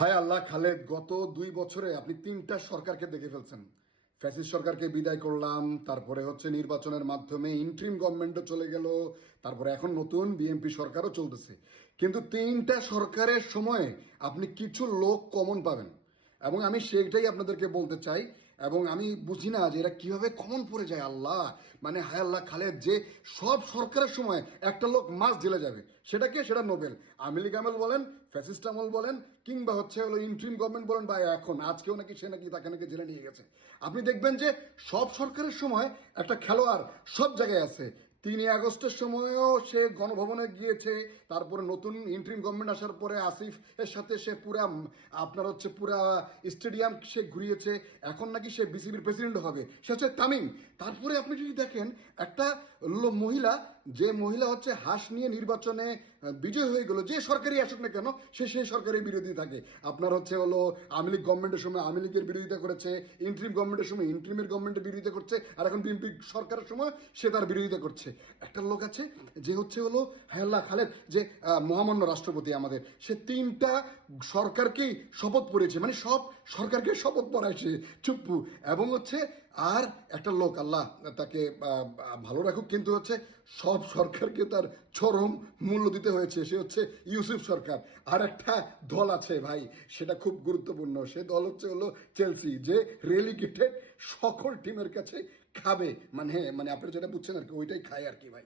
হায় আল্লাহ খালেদ, গত 2 বছরে আপনি 3টা সরকারকে দেখে ফেলছেন। ফ্যাসিস্ট সরকারকে বিদায় করলাম, তারপরে নির্বাচনের মাধ্যমে ইন্ট্রিম গভর্নমেন্টও চলে গেল, তারপরে এখন নতুন বিএনপি সরকারও চলতেছে। কিন্তু 3টা সরকারের সময়ে আপনি কিছু লোক কমন পাবেন, এবং আমি সেটাই আপনাদেরকে বলতে চাই। এবং আমি বুঝি না যে এরা কিভাবে কমন পড়ে যায়। আল্লাহ, মানে হায় আল্লাহ খালেদ, যে সব সরকারের সময় একটা লোক মাস জেলে যাবে, সেটা নোবেল। আওয়ামী লীগ আমল বলেন, ফ্যাসিস্ট আমল বলেন, কিংবা ইন্ট্রিম গভর্নমেন্ট বলেন, বা এখন আজকেও নাকি তাকে নাকি জেলে নিয়ে গেছে। আপনি দেখবেন যে সব সরকারের সময় একটা খেলোয়াড় সব জায়গায় আছে। 3 আগস্টের সময়ও সে গণভবনে গিয়েছে, তারপরে নতুন ইন্ট্রিম গভর্নমেন্ট আসার পরে আসিফ এর সাথে সে পুরা স্টেডিয়াম সে ঘুরিয়েছে। এখন নাকি সে বিসিবির প্রেসিডেন্ট হবে, সে হচ্ছে তামিম। তারপরে আপনি যদি দেখেন একটা মহিলা, যে মহিলা হাঁস নিয়ে নির্বাচনে বিজয় হয়ে গেল, যে সরকারি আসুক না কেন সে সেই সরকারের বিরোধী থাকে। আপনার আওয়ামী লীগ গভর্নমেন্টের সময় আওয়ামী লীগের বিরোধিতা করেছে, ইন্ট্রিম গভর্নমেন্টের সময় ইন্ট্রিমের গভর্নমেন্টের বিরোধিতা করছে, আর এখন বিএনপি সরকারের সময় সে তার বিরোধিতা করছে। একটা লোক আছে যে হায়াল্লাহ খালেদ, যে মহামান্য রাষ্ট্রপতি আমাদের, সে 3টা সরকারকেই শপথ পড়েছে, মানে সব সরকারকে শপথ পড়াইছে চুপ্পু। এবং আর একটা লোক, আল্লাহ তাকে ভালো রাখুক, কিন্তু সব সরকারকে তার চরম মূল্য দিতে হয়েছে। সে ইউসুফ সরকার। আর একটা দল আছে ভাই, সেটা খুব গুরুত্বপূর্ণ। সে দল হলো চেলসি, যে রেলিগেটেড সকল টিমের কাছে খাবে, মানে আপনারা যেটা বুঝছেন আর কি, ওইটাই খায় আর কি ভাই।